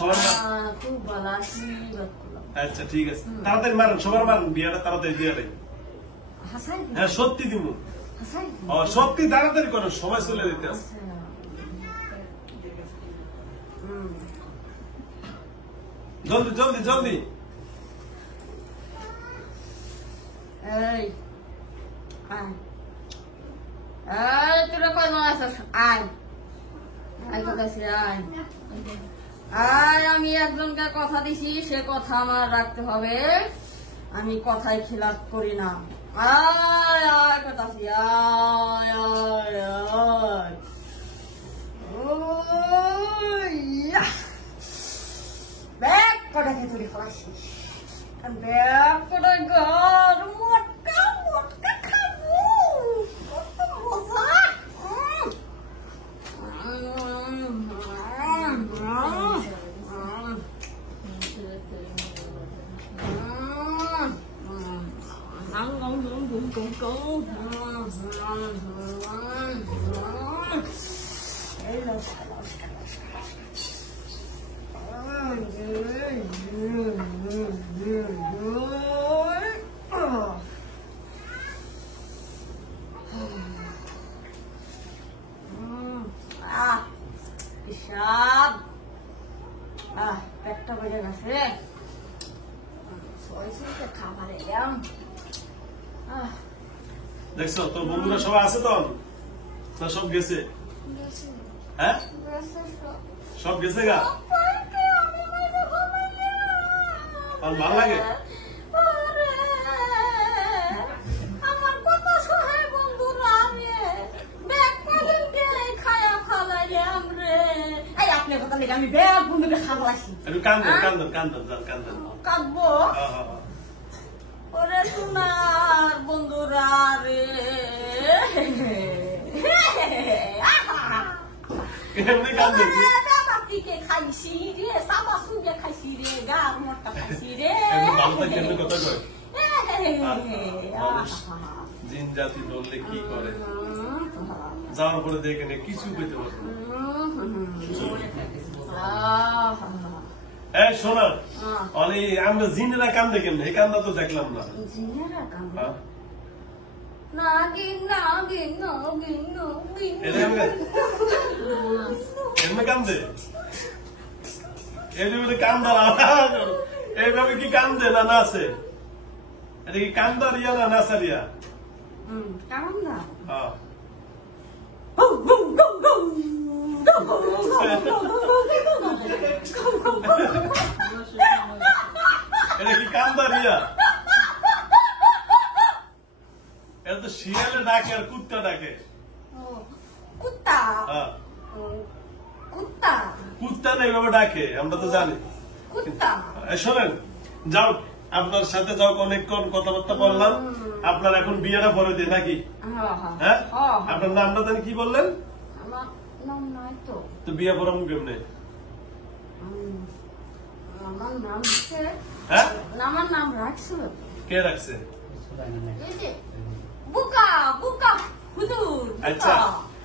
সবার খুব ভালো আশীর্বাদ করলাম। আচ্ছা ঠিক আছে, তাড়াতাড়ি মারেন, সবার মারেন, বিয়াটা তাড়াতাড়ি দিয়ে দেয়। হাসাই হ্যাঁ সত্যি দিব, হাসাই সত্যি তাড়াতাড়ি করেন, সময় চলে যেতে আছে। জলদি জলদি জলদি। এই আয়, এই তোরা কয় মাস আছিস? আয় আয় কোথায় আয় আয়, আমি একজনকে কথা দিছি, সে কথা আমার রাখতে হবে, আমি কথায় খিলাফ করি না। আয় আয় কোথায় আয় আয় আয়, ব্যাগ কটা খেতুরি খাওয়াইছিস, ব্যাগ কটা ঘর মোটকা মোটকা খাবো, কত মজা। পেটটা বেড়ে গেছে, খাবার এলাম। দেখছো তোর বন্ধুরা সবাই আছে তো না? সব গেছে? হ্যাঁ সব গেছে গা। আর ভালো লাগে? আমার কত সহায় বন্ধুরা রে, ব্যাগ কদিনকে খায়া ফালাইলাম রে। এই আপনার কথা লেগে আমি ব্যাগ বন্ধুকে খাওয়াইছি। একটু কান্দন কান্দন কান্দন যান কান্দন। কাঁদবো? ওরে সোনার বন্ধুরা রে, এমনি কান্দন। বাবাটিকে খাইছি রে, সাবা সুগে খাইছি রে, গার মোটকা খাইছি রে। ভালো থাকে এমনি কথা কয়। জিন জাতি বললে কি করে, যাওয়ার পরে দেখে নে কিছু পেতে পারবো। এই শোনা, আমরা জিনেরা কান্দে কেমনে? এই কান্দা তো দেখলাম না। জিনেরা কান্দে? নাগিন নাগিন নাগিন নাগিন এমনি কান্দে? এইভাবে কান্দা এইভাবে কি কান্দে না নাচে? এটা কি কান্দার ইয়া না নাচারিয়া? কান্দা এটা কি কান্দার ইয়া? এটা তো শিয়ালে ডাকে আর কুত্তা ডাকে। কুত্তা কুত্তা কুত্তা না এইভাবে ডাকে, আমরা তো জানি। কুত্তা শোনেন, যাও আপনার সাথে যাও, অনেকক্ষণ কথাবার্তা বললাম। আপনার এখন বিয়েটা পরে দিয়ে নাকি? হ্যাঁ আপনার নামটা জানি কি বললেন? আমার নাম নাই তো। তো বিয়ে পড়াম কেমনে? আমার নাম হ্যাঁ আমার নাম রাখছিল। কে রাখছে? এই যে বুকা বুকা হুজুর। আচ্ছা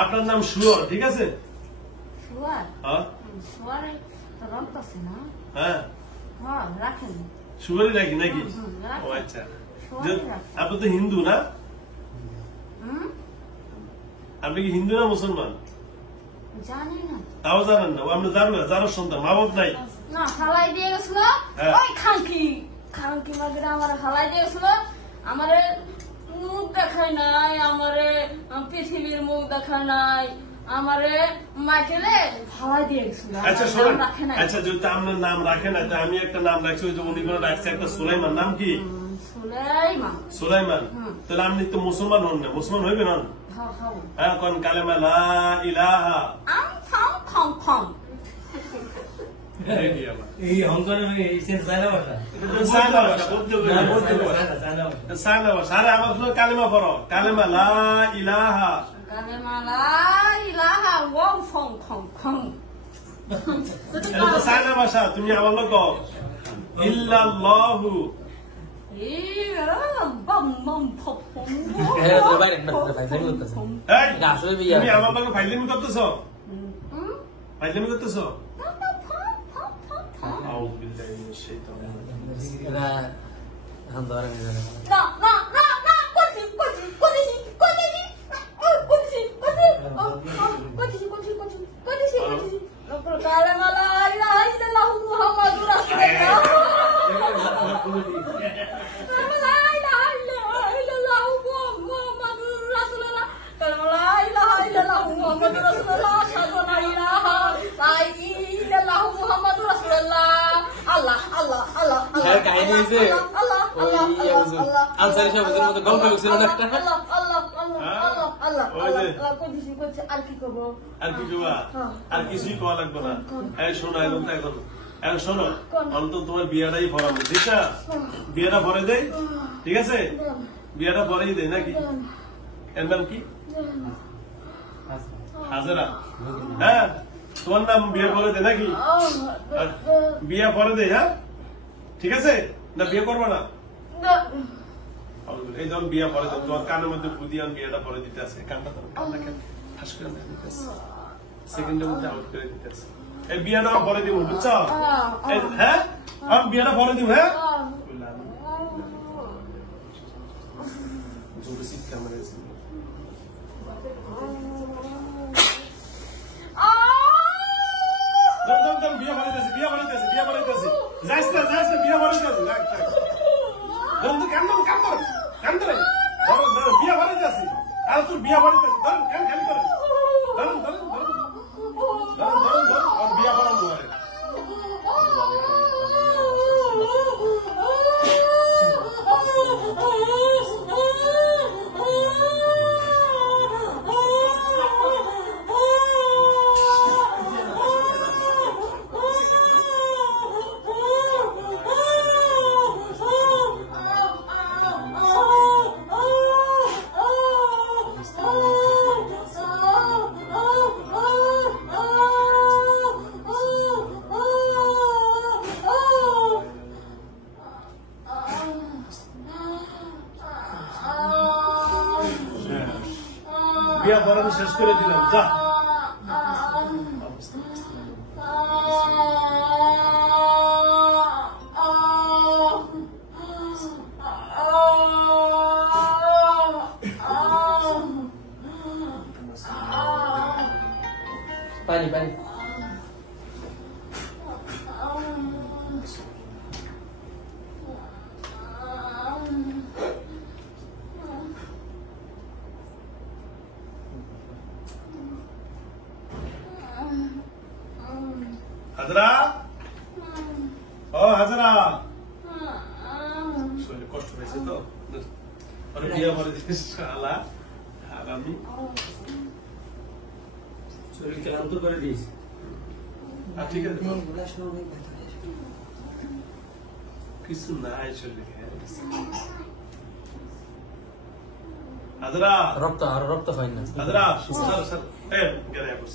আপনার নাম সুয়র, ঠিক আছে? সুয়ার? হ্যাঁ সুয়ারের তো রং আছে না? হ্যাঁ হ্যাঁ রাখেন। সুয়রই রাখি নাকি? ও আচ্ছা, আপনি তো হিন্দু না? আপনি কি হিন্দু না মুসলমান? জানি না। তাও জানেন না? আমরা জানো না, জানার সন্তান, মা বাপ নাই না, হালাই দিয়ে গেছিল ওই খাঙ্কি খাঙ্কি মাগিরা আমার হালাই দিয়ে গেছিল। আমারে মুখ দেখায় নাই, আমারে পৃথিবীর মুখ দেখায় নাই, আমারে মাইকেলে হালাই দিয়ে গেছিল। আচ্ছা শোনেন, আচ্ছা যদি আপনার নাম রাখে না, আমি একটা নাম রাখছি, ওই যে উনি করে রাখছে একটা সুলাইমান। নাম কি? সুলাইমান। সুলাইমান। তাহলে আপনি তো মুসলমান হন না? মুসলমান হইবেন? হন? হ্যাঁ কোন কালেমা লা ইলাহা এই অঙ্কনের চায়না ভাষা, চায়না ভাষা চায়না ভাষা। আরে আমার তো কালেমা পড়ো, কালেমা লা ইলাহা। কালেমা লা ইলাহা ওয়াও ফং খং খং। এটা তো চায়না ভাষা, তুমি আমার লোক ইল্লাল্লাহু। তুমি আমার লোক ফাইজলামি করতেছ? ফাইজলামি করতেছ? সেই তো এটা এখন ধরে নিয়ে যাবে না না না না করছি করছি করছি করছি করছি করছি করছি করছি করছি কালে মালা ইলাহা ইল্লাল্লাহ মুহাম্মাদুর রাসূলুল্লাহ লা ইলাহা ইল্লাল্লাহ মুহাম্মাদুর রাসূলুল্লাহ লা ইলাহা ইল্লাল্লাহ মুহাম্মাদুর রাসূলুল্লাহ আশহাদু আল্লা ইলাহা ইল্লাল্লাহ মুহাম্মাদুর রাসূলুল্লাহ আল্লাহ আল্লাহ আল্লাহ এর কাহিনী হইছে আল্লাহ আল্লাহ আল্লাহ আনসারি সাহেবের মতো গল্প ছিল না একটা আল্লাহ আল্লাহ আল্লাহ আল্লাহ আল্লাহ করছি করছি আর কি করব আর কি করবা আর কিছুই করা লাগবে না এই শোনো এখন তো এখন শোনো অন্তত তোমার বিয়াটাই ভরাবো ঠিক আছে বিয়াটা ভরে দেই ঠিক আছে বিয়াটা ভরেই দেই নাকি এর নাম কি হাজারা হ্যাঁ তোমার নাম বিয়ে করে দে নাকি বিয়ে করে দে হ্যাঁ ঠিক আছে না বিয়ে করবো না এই যখন বিয়ে করে দেন তোমার কানের মধ্যে বুদিয়ান বিয়েটা করে দিতে আছে কানটা কান্না কেন ঠাস করে দিতে আছে সেকেন্ডের মধ্যে আউট করে দিতে আছে এই বিয়েটা করে দিব বুঝছো হ্যাঁ আমি বিয়েটা করে দিব হ্যাঁ শিক্ষা মানে বিয়ে বাড়িতেছে বিয়ে বাড়িতেছে বিয়ে বাড়িতেছে যাইস না বিয়ে বাড়িতেছে বন্ধু কান্দন কান্দন কান্দন ধরো ধরো বিয়ে বাড়িতেছে আর তোর বিয়ে বাড়িতেছে ধরুন কেন খালি করে ধরুন ধরুন ধরুন ধরুন ধরুন ধরুন আর বিয়ে বাড়ানো হয় বিয়া পড়ানো শেষ করে দিলাম যা পানি পানি হাজরা ও হাজরা শরীরে কষ্ট হয়েছে তো আরে বিয়ে করে দিস শালা আর আমি শরীর ক্লান্ত করে দিয়েছি ঠিক আছে কিছু নাই শরীরে হাজরা রক্ত হয় না হাজরা স্যার স্যার এ গেলে বস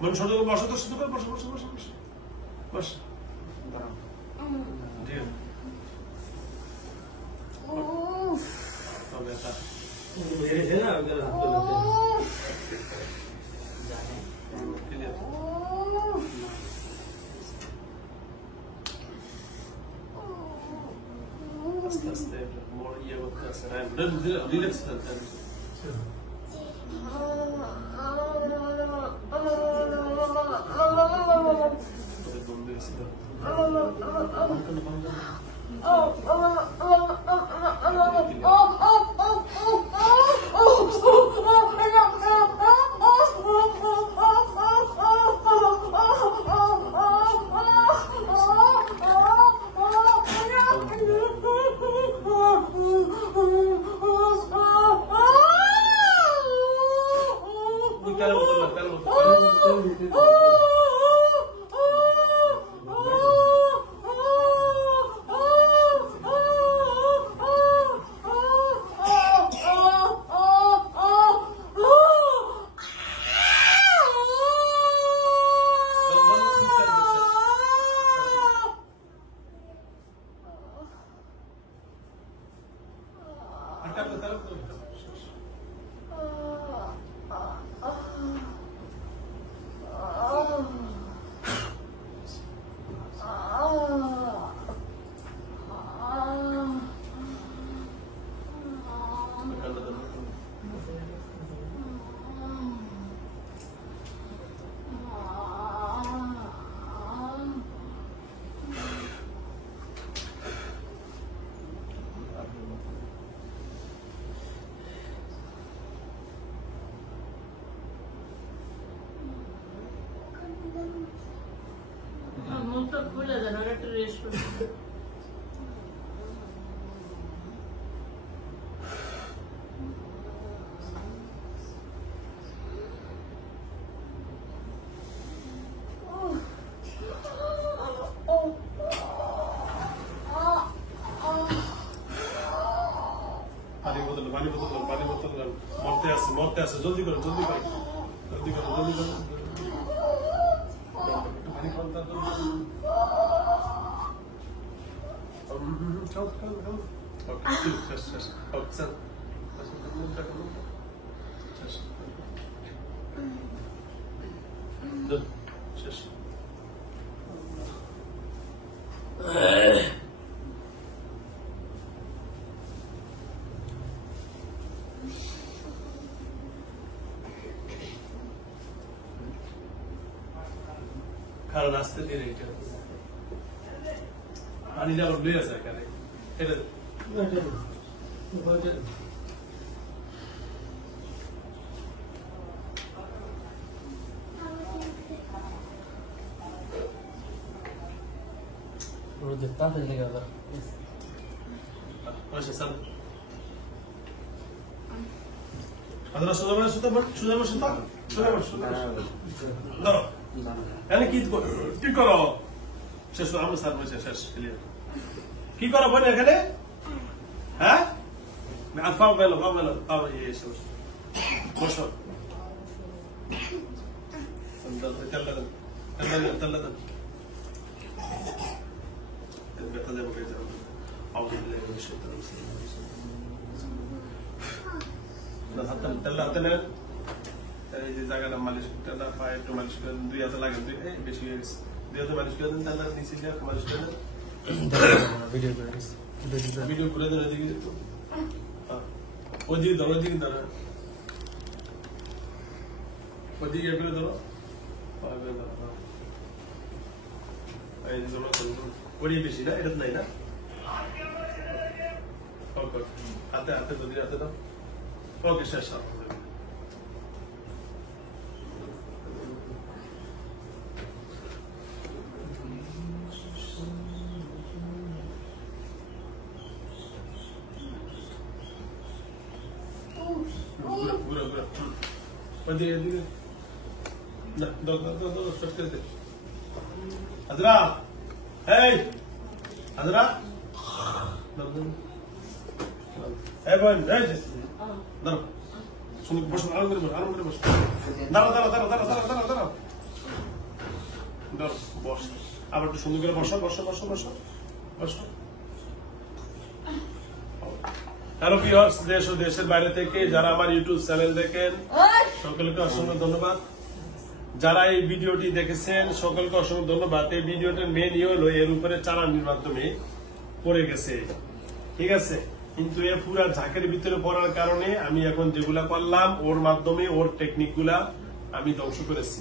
মন ছোট বসো তো শুধু বসো বসো বসো বসো বস ঠিক আছে তবে এটা মেরেছে না ওদের হাত ধরে ক্লিয়ার আস্তে আস্তে মোর ইয়ে করতে আছে রিল্যাক্স করতে বন্ধু এসে মুখটা খুলে দেন, আর একটা রেস্ট করুন। পানি বোতল মরতে আছে জলদি করো পানি খাও শেষ কারণ আসতে দেরি এটা পানি যাওয়ার লয়ে আছে এখানে এটা তাড়াতাড়ি লেগে গেল আচ্ছা স্যার আদরা সুদা দাও এখানে কি করো শেষ আমরা স্যার বলছে শেষ ক্লিয়ার কি করো বোন এখানে হ্যাঁ আফাও গেল এসে বসো ব্যথা দেবো হাতে নেন এই যে জায়গাটা মালিশ পায়ে একটু মালিশ করে দুই হাতে লাগেন বেশি হয়ে গেছে দুই হাতে মালিশ করে দেন তাহলে নিচে দিয়ে মালিশ করে দেন ভিডিও করে দেন ওইদিকে ওইদিকে ধরো ওইদিকে করে ধরো এই যে ওড়িয়ে বেশি না এটা নাই না হাতে যদি হাতে দাও ওকে শেষ Adra, hey, Adra, hey boy, hey, দাঁড়াও, শুনে বসো, আরাম করে বসো, দাঁড়াও, বস, আবার একটু সুন্দর করে বসো। হ্যালো ভিউয়ার্স, দেশ ও দেশের বাইরে থেকে যারা আমার ইউটিউব চ্যানেল দেখেন সকলকে অসংখ্য ধন্যবাদ। যারা এই ভিডিওটি দেখেছেন সকলকে অসংখ্য ধন্যবাদ। এই ভিডিওটার মেন হলো এর উপরে চালানির মাধ্যমে পড়ে গেছে, ঠিক আছে, কিন্তু এ পুরা ঝাঁকের ভিতরে পড়ার কারণে আমি এখন যেগুলা করলাম ওর মাধ্যমে ওর টেকনিক গুলা আমি ধ্বংস করেছি।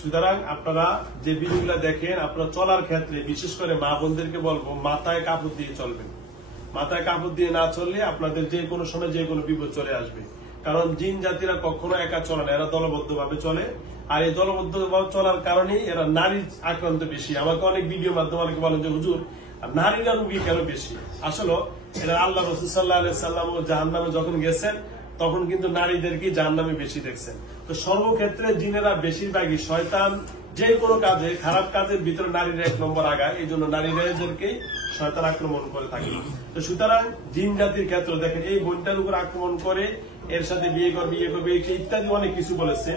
সুতরাং আপনারা যে ভিডিওগুলা দেখেন আপনারা চলার ক্ষেত্রে বিশেষ করে মা বোনদেরকে বলবো মাথায় কাপড় দিয়ে চলবেন। মাথায় কাপড় দিয়ে না চললে আপনাদের যে কোনো সময় যে কোনো বিপদ চলে আসবে। কারণ জিন জাতিরা কখনো একা চলে না, এরা দলবদ্ধ ভাবে চলে। আর এই দলবদ্ধ ভাবে চলার কারণে এরা নারীর আক্রান্ত বেশি। আমাকে অনেক ভিডিও মাধ্যমে অনেকে বলেন যে হুজুর নারীরা রুগী কেন বেশি? আসলে এরা আল্লাহ রাসূল সাল্লাল্লাহু আলাইহি সাল্লাম জাহান্নামে যখন গেছেন তখন কিন্তু নারীদেরকে জাহান্নামে বেশি দেখছেন। তো সর্বক্ষেত্রে জিনেরা বেশিরভাগই শয়তান যে কোনো কাজে খারাপ কাজের ভিতরে নারীরা 1 নম্বর আগায়, এই জন্য নারীদেরকেই শয়তান আক্রমণ করে থাকে। তো সুতরাং জিন জাতির ক্ষেত্রে দেখেন এই বোনটার উপর আক্রমণ করে এর সাথে বিয়ে করবে ইত্যাদি অনেক কিছু বলেছে,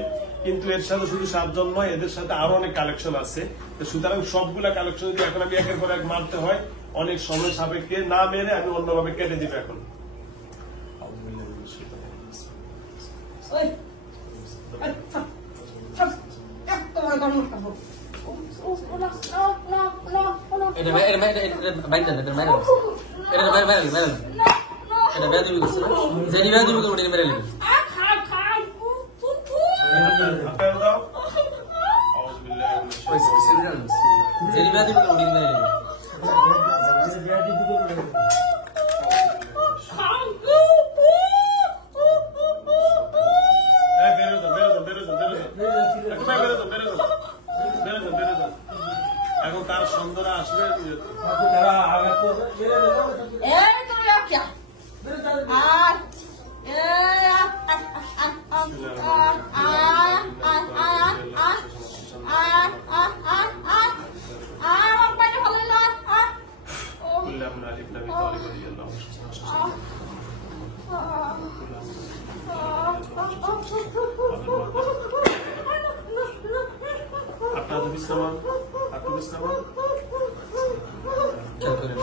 কিন্তু এর সাথে শুধু 7 জন নয়, এদের সাথে আরো অনেক কালেকশন আছে। তো সুতরাং সবগুলা কালেকশন যদি এখন আমি একের পর এক মারতে হয় অনেক সময় সাপেক্ষে না মেরে আমি অন্যভাবে কেটে দিব। এখন এখন কার সন্ধ্যা আসবে তারা আঘাত করবে এই তুমি আচ্ছা আয় এই আপনার বিশ্রাম আপনার বিশ্রাম খেয়াল করে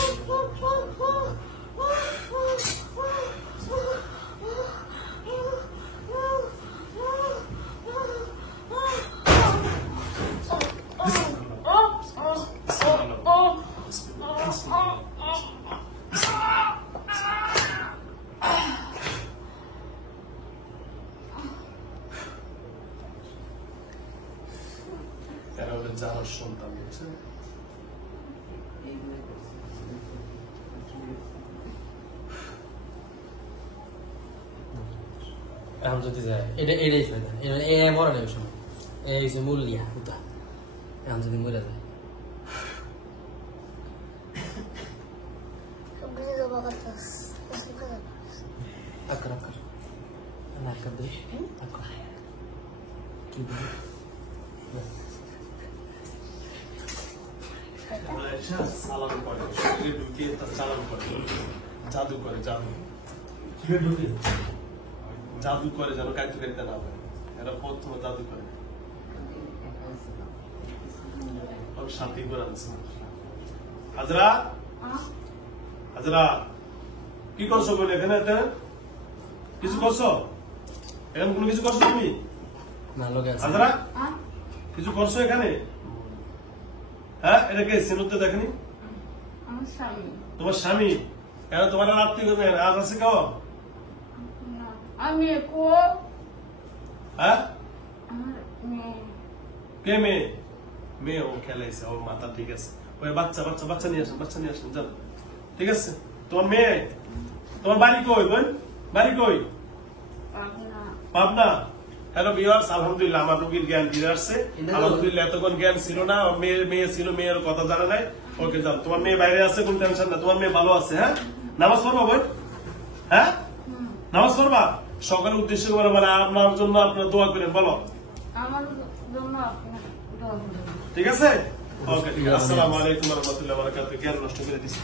এরা হলেন যারা সন্তান বুঝছেন এখন যদি যায় এটাই ছেড়ে দেন এ মরে নেই সময় এই যে মূল লিয়া হুদা এখন যদি মরে যায় আকার আকার আকার দে আকার কি বলি সালাম করে শরীরে ঢুকিয়ে তার চালান করে জাদু করে জাদু জাদু করে যেন কার্যকারিতা না হয় এরা প্রথমে জাদু করে শান্তি করে আনছে হাজরা হাজরা কি করছো বলে এখানে কিছু করছো এখানে কোনো কিছু করছো তুমি না লোকে আছে হাজরা কিছু করছো এখানে হ্যাঁ এটা কে সিনুতে দেখেনি আমার স্বামী তোমার স্বামী কেন তোমার আত্মীয় আজ আছে কেউ আমি কো হ্যাঁ আমার মেয়ে কে মেয়ে মেয়ে ও খেলাইছে ওর মাথা ঠিক আছে ওই বাচ্চা বাচ্চা বাচ্চা নিয়ে আসেন যান ঠিক আছে তোমার মেয়ে তোমার বাড়ি কই বোন বাড়ি কই পাবনা পাবনা হ্যালো ভিউয়ার্স আলহামদুলিল্লাহ আমার রোগীর জ্ঞান ফিরে আসছে আলহামদুলিল্লাহ এতক্ষণ জ্ঞান ছিল না মেয়ে ছিল মেয়ের কথা জানা নাই ওকে যান তোমার মেয়ে বাইরে আছে কোন টেনশন না তোমার মেয়ে ভালো আছে হ্যাঁ নামাজ পড়বা বোন হ্যাঁ নামাজ পড়বা সকালের উদ্দেশ্য করে বলে আপনার জন্য আপনার দোয়া করেন বলো আমার জন্য আপনার দোয়া করবেন। ঠিক আছে ওকে ঠিক আছে আসসালামু আলাইকুম ওয়া রাহমাতুল্লাহি ওয়া বারাকাতুহু জ্ঞান নষ্ট করে দিচ্ছি